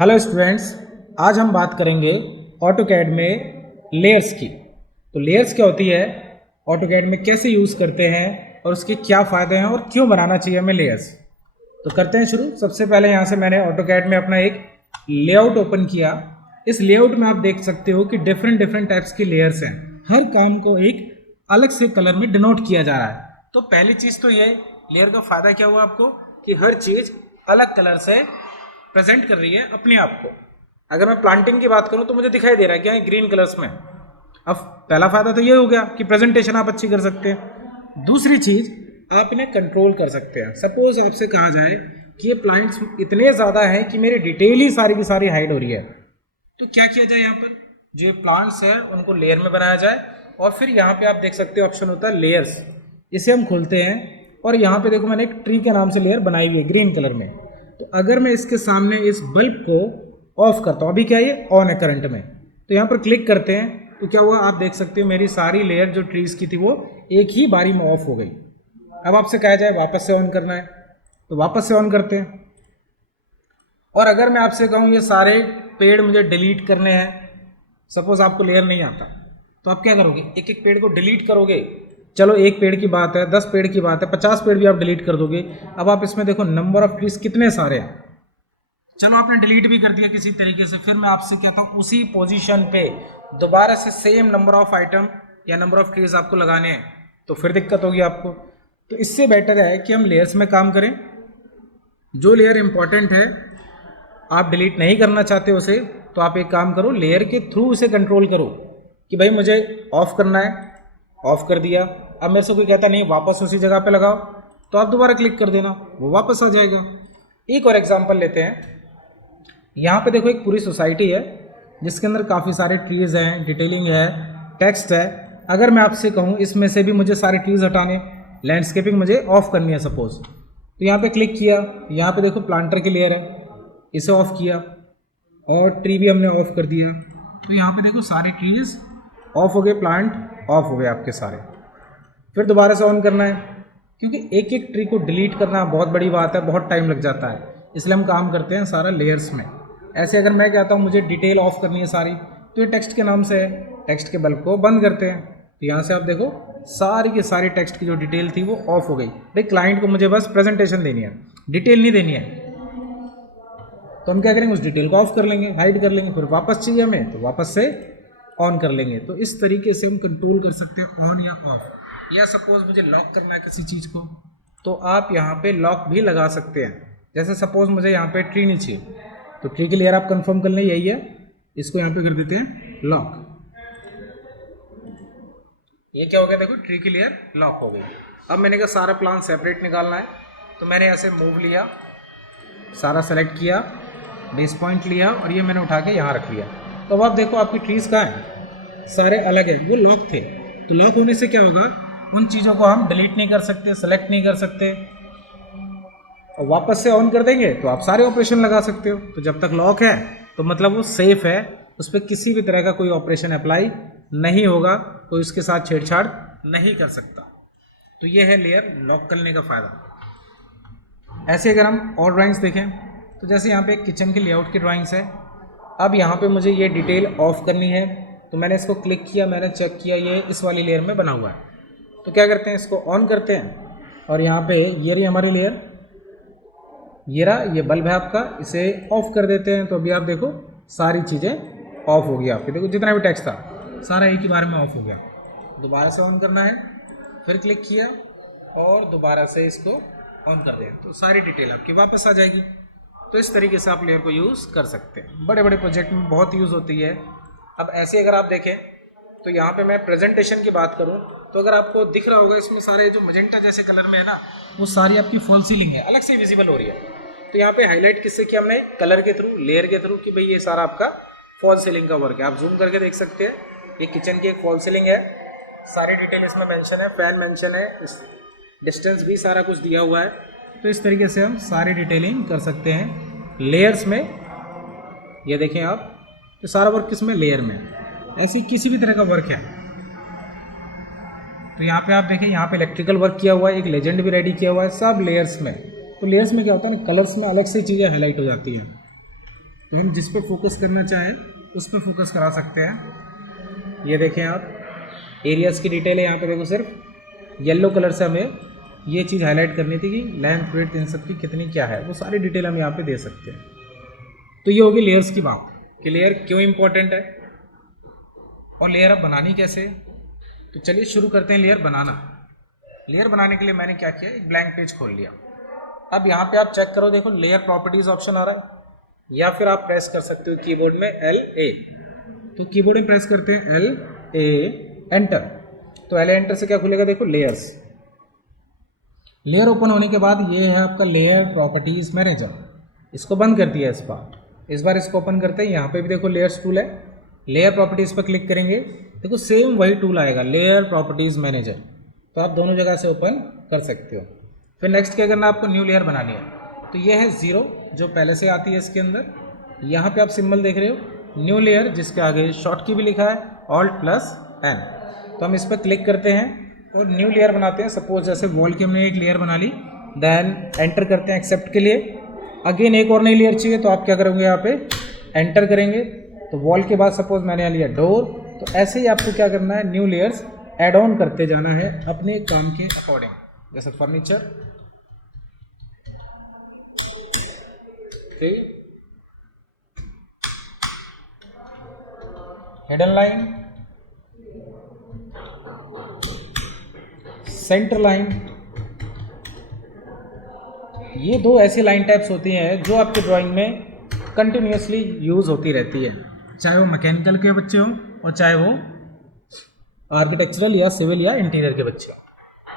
Hello students, आज हम बात करेंगे ऑटोकैड में लेयर्स की। तो लेयर्स क्या होती है, ऑटोकैड में कैसे यूज़ करते हैं और उसके क्या फ़ायदे हैं और क्यों बनाना चाहिए हमें लेयर्स। तो करते हैं शुरू। सबसे पहले यहाँ से मैंने ऑटोकैड में अपना एक लेआउट ओपन किया। इस लेआउट में आप देख सकते हो कि डिफरेंट टाइप्स की लेयर्स हैं। हर काम को एक अलग से कलर में डिनोट किया जा रहा है। तो पहली चीज़ तो ये लेयर का फ़ायदा क्या हुआ आपको कि हर चीज़ अलग कलर से प्रेजेंट कर रही है अपने आप को। अगर मैं प्लांटिंग की बात करूं तो मुझे दिखाई दे रहा है क्या, ग्रीन कलर्स में। अब पहला फायदा तो ये हो गया कि प्रेजेंटेशन आप अच्छी कर सकते हैं। दूसरी चीज, आप इन्हें कंट्रोल कर सकते हैं। सपोज आपसे कहा जाए कि ये प्लांट्स इतने ज़्यादा हैं कि मेरी डिटेल ही सारी की सारी हाइड हो रही है, तो क्या किया जाए, यहाँ पर जो प्लांट्स है उनको लेयर में बनाया जाए। और फिर यहाँ पे आप देख सकते हो ऑप्शन होता है लेयर्स। इसे हम खोलते हैं और यहाँ पे देखो मैंने एक ट्री के नाम से लेयर बनाई हुई है ग्रीन कलर में। तो अगर मैं इसके सामने इस बल्ब को ऑफ करता हूँ, अभी क्या ये ऑन है करंट में, तो यहाँ पर क्लिक करते हैं तो क्या हुआ, आप देख सकते हो मेरी सारी लेयर जो ट्रीज की थी वो एक ही बारी में ऑफ हो गई। अब आपसे कहा जाए वापस से ऑन करना है तो वापस से ऑन करते हैं। और अगर मैं आपसे कहूँ ये सारे पेड़ मुझे डिलीट करने हैं, सपोज आपको लेयर नहीं आता, तो आप क्या करोगे, एक एक पेड़ को डिलीट करोगे। चलो एक पेड़ की बात है, 10 पेड़ की बात है, 50 पेड़ भी आप डिलीट कर दोगे। अब आप इसमें देखो नंबर ऑफ ट्रीज कितने सारे हैं। चलो आपने डिलीट भी कर दिया किसी तरीके से, फिर मैं आपसे कहता हूँ उसी पोजीशन पे दोबारा से सेम नंबर ऑफ आइटम या नंबर ऑफ ट्रीज आपको लगाने हैं, तो फिर दिक्कत होगी आपको। तो इससे बेटर है कि हम लेयर्स में काम करें। जो लेयर इंपॉर्टेंट है, आप डिलीट नहीं करना चाहते उसे, तो आप एक काम करो, लेयर के थ्रू उसे कंट्रोल करो कि भाई मुझे ऑफ करना है, ऑफ कर दिया। अब मेरे से कोई कहता नहीं वापस उसी जगह पे लगाओ, तो आप दोबारा क्लिक कर देना, वो वापस आ जाएगा। एक और एग्जांपल लेते हैं। यहाँ पे देखो एक पूरी सोसाइटी है जिसके अंदर काफ़ी सारे ट्रीज़ हैं, डिटेलिंग है, टेक्स्ट है। अगर मैं आपसे कहूँ इसमें से भी मुझे सारे ट्रीज़ हटाने, लैंडस्केपिंग मुझे ऑफ करनी है सपोज, तो यहाँ पे क्लिक किया, यहाँ पे देखो प्लांटर की लेयर है, इसे ऑफ किया और ट्री भी हमने ऑफ कर दिया। तो यहाँ पे देखो सारे ट्रीज़ ऑफ हो गए, प्लांट ऑफ हो गए आपके सारे। फिर दोबारा से ऑन करना है, क्योंकि एक एक ट्री को डिलीट करना बहुत बड़ी बात है, बहुत टाइम लग जाता है, इसलिए हम काम करते हैं सारा लेयर्स में। ऐसे अगर मैं कहता हूँ मुझे डिटेल ऑफ करनी है सारी, तो ये टेक्स्ट के नाम से है, टेक्स्ट के बल्ब को बंद करते हैं। तो यहाँ से आप देखो सारी की सारी टेक्स्ट की जो डिटेल थी वो ऑफ हो गई। भाई क्लाइंट को मुझे बस प्रेजेंटेशन देनी है, डिटेल नहीं देनी है, तो हम क्या करेंगे, उस डिटेल को ऑफ कर लेंगे, हाइड कर लेंगे। फिर वापस चाहिए हमें तो वापस से ऑन कर लेंगे। तो इस तरीके से हम कंट्रोल कर सकते हैं ऑन या ऑफ। या सपोज मुझे लॉक करना है किसी चीज़ को, तो आप यहाँ पे लॉक भी लगा सकते हैं। जैसे सपोज मुझे यहाँ पे ट्री नहीं चाहिए, तो ट्री की लेयर आप कंफर्म कर लें, यही है, इसको यहाँ पे कर देते हैं लॉक। ये क्या हो गया, देखो ट्री की लेयर लॉक हो गई। अब मैंने कहा सारा प्लान सेपरेट निकालना है, तो मैंने ऐसे मूव लिया, सारा सेलेक्ट किया, बेस पॉइंट लिया और ये मैंने उठा के यहाँ रख लिया। तो अब आप देखो आपकी ट्रीज कहाँ हैं, सारे अलग हैं, वो लॉक थे। तो लॉक होने से क्या होगा, उन चीज़ों को हम डिलीट नहीं कर सकते, सेलेक्ट नहीं कर सकते, और वापस से ऑन कर देंगे तो आप सारे ऑपरेशन लगा सकते हो। तो जब तक लॉक है तो मतलब वो सेफ है, उस पर किसी भी तरह का कोई ऑपरेशन अप्लाई नहीं होगा, कोई उसके साथ छेड़छाड़ नहीं कर सकता। तो ये है लेयर लॉक करने का फ़ायदा। ऐसे अगर हम और ड्राइंग्स देखें, तो जैसे यहाँ पे एक किचन के लेआउट की ड्राइंग्स है। अब यहाँ पे मुझे ये डिटेल ऑफ करनी है, तो मैंने इसको क्लिक किया, मैंने चेक किया ये इस वाली लेयर में बना हुआ है। तो क्या करते हैं, इसको ऑन करते हैं और यहाँ पे ये रही हमारी लेयर, ये रहा, ये बल्ब है आपका, इसे ऑफ कर देते हैं। तो अभी आप देखो सारी चीज़ें ऑफ हो गई आपकी, देखो जितना भी टेक्स्ट था सारा एक ही बार में ऑफ हो गया। दोबारा से ऑन करना है, फिर क्लिक किया और दोबारा से इसको ऑन कर दें, तो सारी डिटेल आपकी वापस आ जाएगी। तो इस तरीके से आप लेयर को यूज़ कर सकते हैं, बड़े बड़े प्रोजेक्ट में बहुत यूज़ होती है। अब ऐसे अगर आप देखें तो यहाँ पे मैं प्रेजेंटेशन की बात करूँ, तो अगर आपको दिख रहा होगा इसमें सारे जो मजेंटा जैसे कलर में है ना, वो सारी आपकी फॉल सीलिंग है, अलग से विजिबल हो रही है। तो यहाँ पे हाईलाइट किससे किया हमने, कलर के थ्रू, लेयर के थ्रू, कि भाई ये सारा आपका फॉल सीलिंग का वर्क है। आप जूम करके देख सकते हैं, ये किचन की एक फॉल सीलिंग है, सारी डिटेल इसमें मेंशन है, फैन मेंशन है, डिस्टेंस भी सारा कुछ दिया हुआ है। तो इस तरीके से हम सारी डिटेलिंग कर सकते हैं लेयर्स में। ये देखें आप, तो सारा वर्क किसमें, लेयर में। ऐसे किसी भी तरह का वर्क है, तो यहाँ पे आप देखें, यहाँ पे इलेक्ट्रिकल वर्क किया हुआ है, एक लेजेंड भी रेडी किया हुआ है, सब लेयर्स में। तो लेयर्स में क्या होता है ना, कलर्स में अलग से चीज़ें हाईलाइट हो जाती हैं। तो हम जिस पर फोकस करना चाहें उस पर फोकस करा सकते हैं। ये देखें आप, एरियाज़ की डिटेल है यहाँ पे, देखो सिर्फ येलो कलर से हमें ये चीज़ हाईलाइट करनी थी कि लेंथ विड्थ इन सब की कितनी क्या है, वो सारी डिटेल हम यहाँ पे दे सकते हैं। तो ये होगी लेयर्स की बात कि लेयर क्यों इम्पोर्टेंट है और लेयर अब बनानी कैसे। तो चलिए शुरू करते हैं लेयर बनाना। लेयर बनाने के लिए मैंने क्या किया, एक ब्लैंक पेज खोल लिया। अब यहाँ पे आप चेक करो, देखो लेयर प्रॉपर्टीज ऑप्शन आ रहा है, या फिर आप प्रेस कर सकते हो कीबोर्ड में LA। तो कीबोर्ड में प्रेस करते हैं LA एंटर। तो LA एंटर से क्या खुलेगा, देखो लेयर्स। लेयर ओपन होने के बाद ये है आपका लेयर प्रॉपर्टीज मैनेजर। इसको बंद कर दिया इस बार इसको ओपन करते हैं। यहाँ पे भी देखो लेयर्स टूल है, लेयर प्रॉपर्टीज पर क्लिक करेंगे, देखो सेम वही टूल आएगा, लेयर प्रॉपर्टीज मैनेजर। तो आप दोनों जगह से ओपन कर सकते हो। फिर नेक्स्ट क्या करना है, आपको न्यू लेयर बनानी है। तो ये है 0 जो पहले से आती है इसके अंदर। यहाँ पे आप सिंबल देख रहे हो न्यू लेयर, जिसके आगे शॉर्ट की भी लिखा है Alt+N। तो हम इस पर क्लिक करते हैं और न्यू लेयर बनाते हैं। सपोज जैसे वॉल की हमने एक लेयर बना ली, देन एंटर करते हैं एक्सेप्ट के लिए। अगेन एक और नई लेयर चाहिए, तो आप क्या करोगे, यहाँ पे एंटर करेंगे। तो वॉल के बाद सपोज मैंने यहाँ लिया डोर। तो ऐसे ही आपको क्या करना है, न्यू लेयर्स एड ऑन करते जाना है अपने काम के अकॉर्डिंग। जैसे furniture, hidden line, centre line. ये दो ऐसी लाइन टाइप्स होती हैं जो आपके ड्राइंग में कंटिन्यूसली यूज होती रहती है, चाहे वो मैकेनिकल के बच्चे हों और चाहे वो आर्किटेक्चरल या सिविल या इंटीरियर के बच्चे हों।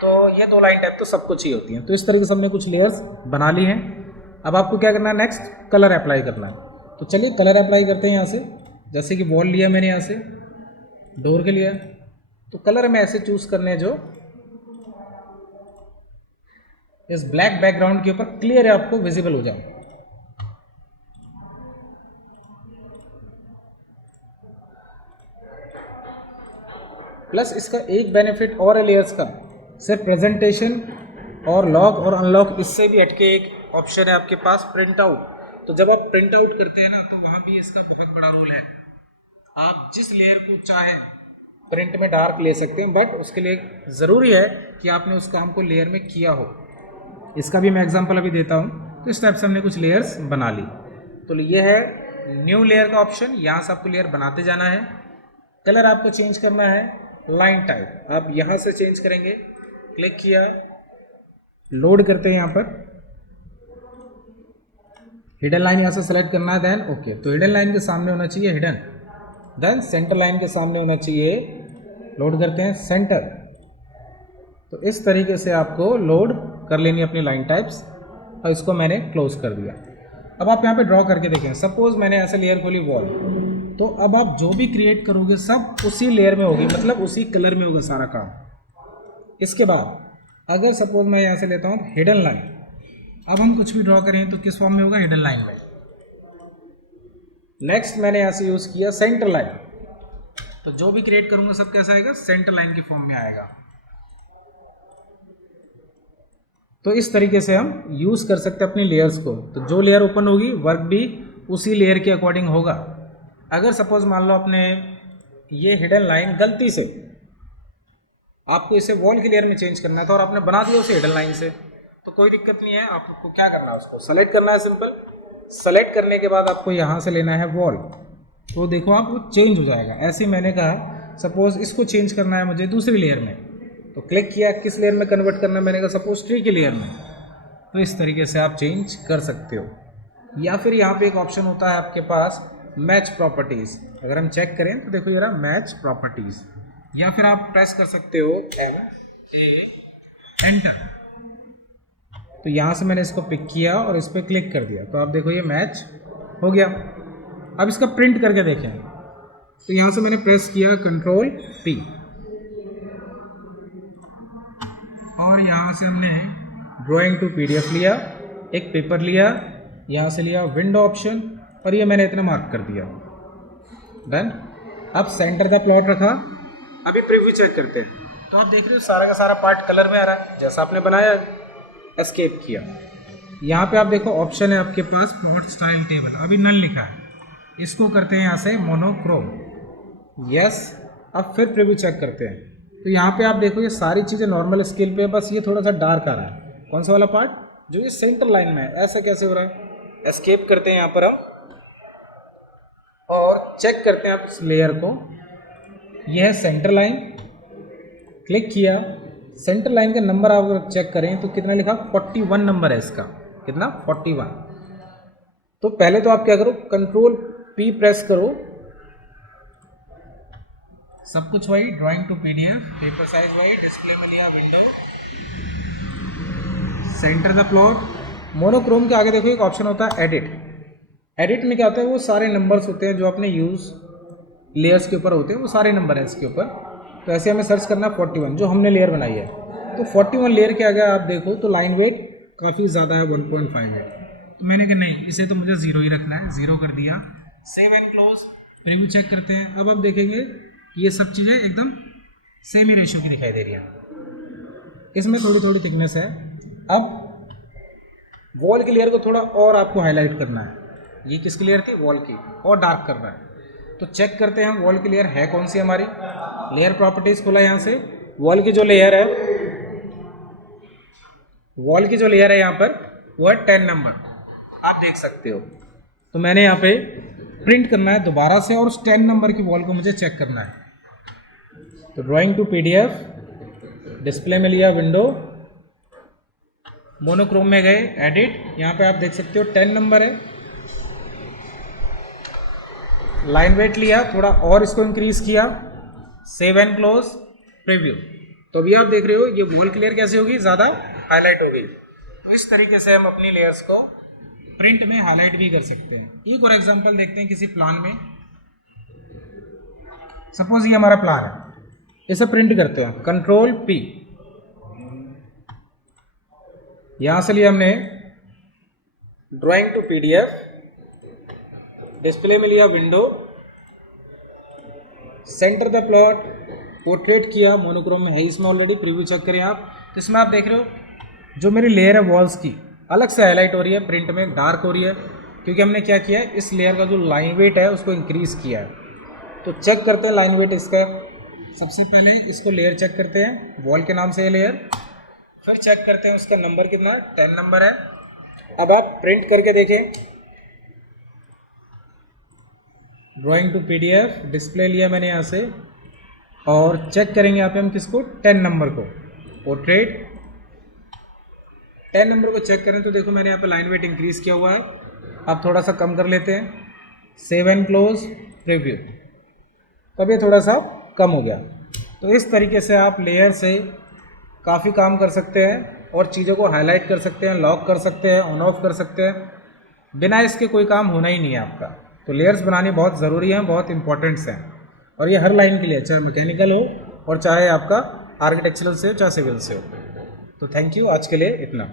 तो ये दो लाइन टाइप तो सबको चाहिए होती हैं। तो इस तरीके से हमने कुछ लेयर्स बना ली हैं। अब आपको क्या करना है, नेक्स्ट कलर अप्लाई करना है। तो चलिए कलर अप्लाई करते हैं यहाँ से। जैसे कि वॉल लिया मैंने, यहाँ से डोर के लिया, तो कलर हमें ऐसे चूज करने हैं जो इस ब्लैक बैकग्राउंड के ऊपर क्लियर है, आपको विजिबल हो जाए। प्लस इसका एक बेनिफिट और है लेयर्स का, सिर्फ प्रेजेंटेशन और लॉक और अनलॉक, इससे भी हटके एक ऑप्शन है आपके पास प्रिंट आउट। तो जब आप प्रिंट आउट करते हैं ना, तो वहाँ भी इसका बहुत बड़ा रोल है। आप जिस लेयर को चाहें प्रिंट में डार्क ले सकते हैं, बट उसके लिए ज़रूरी है कि आपने उस काम को लेयर में किया हो। इसका भी मैं एग्जांपल अभी देता हूँ। तो इस टाइप से हमने कुछ लेयर्स बना ली। तो ये है न्यू लेयर का ऑप्शन, यहाँ से आपको लेयर बनाते जाना है। कलर आपको चेंज करना है, लाइन टाइप आप यहाँ से चेंज करेंगे। क्लिक किया, लोड करते हैं यहाँ पर, हिडन लाइन यहाँ से सेलेक्ट करना है, देन ओके। तो हिडन लाइन के सामने होना चाहिए हिडन, देन सेंटर लाइन के सामने होना चाहिए, लोड करते हैं सेंटर। तो इस तरीके से आपको लोड कर लेनी अपनी लाइन टाइप्स, और इसको मैंने क्लोज कर दिया। अब आप यहाँ पे ड्रॉ करके देखें। सपोज मैंने ऐसे लेयर खोली वॉल, तो अब आप जो भी क्रिएट करोगे सब उसी लेयर में होगी, मतलब उसी कलर में होगा सारा काम। इसके बाद अगर सपोज मैं यहाँ से लेता हूँ हिडन लाइन, अब हम कुछ भी ड्रॉ करें तो किस फॉर्म में होगा, हिडन लाइन में। नेक्स्ट मैंने यहाँ से यूज़ किया सेंटर लाइन, तो जो भी क्रिएट करूँगा सब कैसा आएगा, सेंटर लाइन के फॉर्म में आएगा। तो इस तरीके से हम यूज़ कर सकते हैं अपनी लेयर्स को। तो जो लेयर ओपन होगी वर्क भी उसी लेयर के अकॉर्डिंग होगा। अगर सपोज मान लो आपने ये हिडन लाइन गलती से आपको इसे वॉल की लेयर में चेंज करना था और आपने बना दिया उसे हिडन लाइन से, तो कोई दिक्कत नहीं है। आपको क्या करना है, उसको सेलेक्ट करना है, सिंपल। सेलेक्ट करने के बाद आपको यहाँ से लेना है वॉल, तो देखो आप वो चेंज हो जाएगा। ऐसे ही मैंने कहा सपोज इसको चेंज करना है मुझे दूसरी लेयर में, तो क्लिक किया, किस लेयर में कन्वर्ट करना है, मैंने कहा सपोज ट्री की लेयर में। तो इस तरीके से आप चेंज कर सकते हो। या फिर यहाँ पे एक ऑप्शन होता है आपके पास मैच प्रॉपर्टीज़, अगर हम चेक करें तो देखो ये रहा मैच प्रॉपर्टीज़। या फिर आप प्रेस कर सकते हो MA एंटर। तो यहाँ से मैंने इसको पिक किया और इस पर क्लिक कर दिया, तो आप देखो ये मैच हो गया। अब इसका प्रिंट करके देखें, तो यहाँ से मैंने प्रेस किया Ctrl+T, और यहाँ से हमने ड्राइंग टू PDF लिया, एक पेपर लिया, यहाँ से लिया विंडो ऑप्शन, और ये मैंने इतना मार्क कर दिया, डन। अब सेंटर का प्लॉट रखा। अभी प्रीव्यू चेक करते हैं, तो आप देख रहे हो सारा का सारा पार्ट कलर में आ रहा है जैसा आपने बनाया। एस्केप किया, यहाँ पे आप देखो ऑप्शन है आपके पास प्लॉट स्टाइल टेबल, अभी नन लिखा है, इसको करते हैं यहाँ से मोनोक्रोम। यस, अब फिर प्रीव्यू चेक करते हैं। तो यहाँ पे आप देखो ये सारी चीज़ें नॉर्मल स्केल पे है, बस ये थोड़ा सा डार्क आ रहा है। कौन सा वाला पार्ट जो ये सेंटर लाइन में है, ऐसा कैसे हो रहा है? एस्केप करते हैं यहाँ पर हम और चेक करते हैं आप इस लेयर को। यह है सेंटर लाइन, क्लिक किया, सेंटर लाइन का नंबर आप अगर चेक करें तो कितना लिखा? 41 नंबर है इसका। कितना? 41। तो पहले तो आप क्या करो, कंट्रोल P प्रेस करो, सब कुछ वही, drawing to PDF, paper size वही, डिस्प्ले में लिया window, centre the plot. Monochrome के आगे देखो एक ऑप्शन होता है एडिट। एडिट में क्या होता है, वो सारे नंबर्स होते हैं जो अपने यूज़ लेयर्स के ऊपर होते हैं, वो सारे नंबर हैं इसके ऊपर। तो ऐसे हमें सर्च करना 41 जो हमने लेयर बनाई है। तो 41 लेयर के आगे आप देखो तो लाइन वेट काफ़ी ज़्यादा है, 1.58। तो मैंने कहा नहीं, इसे तो मुझे 0 ही रखना है, 0 कर दिया। Save and close, preview check करते हैं। अब आप देखेंगे ये सब चीज़ें एकदम सेम ही रेशियो की दिखाई दे रही हैं। इसमें थोड़ी थोड़ी थिकनेस है। अब वॉल की लेयर को थोड़ा और आपको हाईलाइट करना है। ये किसकी लेयर थी? वॉल की, और डार्क करना है। तो चेक करते हैं वॉल की लेयर है कौन सी हमारी। लेयर प्रॉपर्टीज खोला यहाँ से, वॉल की जो लेयर है, वॉल की जो लेयर है यहाँ पर वो है 10 नंबर, आप देख सकते हो। तो मैंने यहाँ पे प्रिंट करना है दोबारा से और उस 10 नंबर की वॉल को मुझे चेक करना है। तो ड्राइंग टू PDF, डिस्प्ले में लिया विंडो, मोनोक्रोम में गए, एडिट, यहाँ पे आप देख सकते हो 10 नंबर है। लाइन वेट लिया, थोड़ा और इसको इंक्रीज किया, सेव एंड क्लोज, प्रीव्यू। तो अभी आप देख रहे हो ये वॉल क्लियर कैसे होगी, ज़्यादा हाईलाइट हो गई। तो इस तरीके से हम अपनी लेयर्स को प्रिंट में हाईलाइट भी कर सकते हैं। एक और एग्जांपल देखते हैं किसी प्लान में। सपोज ये हमारा प्लान है, इसे प्रिंट करते हैं, कंट्रोल P, यहां से लिया हमने ड्राइंग टू PDF, डिस्प्ले में लिया window, centre the plot, portrait किया, मोनोक्रोम में है इसमें ऑलरेडी, प्रीव्यू चेक करें आप। तो इसमें आप देख रहे हो जो मेरी लेयर है वॉल्स की अलग से हाईलाइट हो रही है, प्रिंट में डार्क हो रही है, क्योंकि हमने क्या किया है, इस लेयर का जो लाइन वेट है उसको इंक्रीज किया है। तो चेक करते हैं लाइन वेट इसका। सबसे पहले इसको लेयर चेक करते हैं, वॉल के नाम से ये लेयर, फिर चेक करते हैं उसका नंबर कितना, 10 नंबर है। अब आप प्रिंट करके देखें, ड्राइंग टू PDF, डिस्प्ले लिया मैंने यहाँ से और चेक करेंगे यहाँ पे हम किसको, 10 नंबर को, पोर्ट्रेट। 10 नंबर को चेक करें तो देखो मैंने यहाँ पे लाइन वेट इंक्रीज किया हुआ है। अब थोड़ा सा कम कर लेते हैं, सेव एंड क्लोज, प्रीव्यू। तब ये थोड़ा सा कम हो गया। तो इस तरीके से आप लेयर से काफ़ी काम कर सकते हैं और चीज़ों को हाईलाइट कर सकते हैं, लॉक कर सकते हैं, ऑन ऑफ कर सकते हैं। बिना इसके कोई काम होना ही नहीं है आपका। तो लेयर्स बनानी बहुत ज़रूरी है, बहुत इंपॉर्टेंट्स हैं, और ये हर लाइन के लिए, चाहे मैकेनिकल हो और चाहे आपका आर्किटेक्चरल से हो, चाहे सिविल से हो। तो थैंक यू, आज के लिए इतना।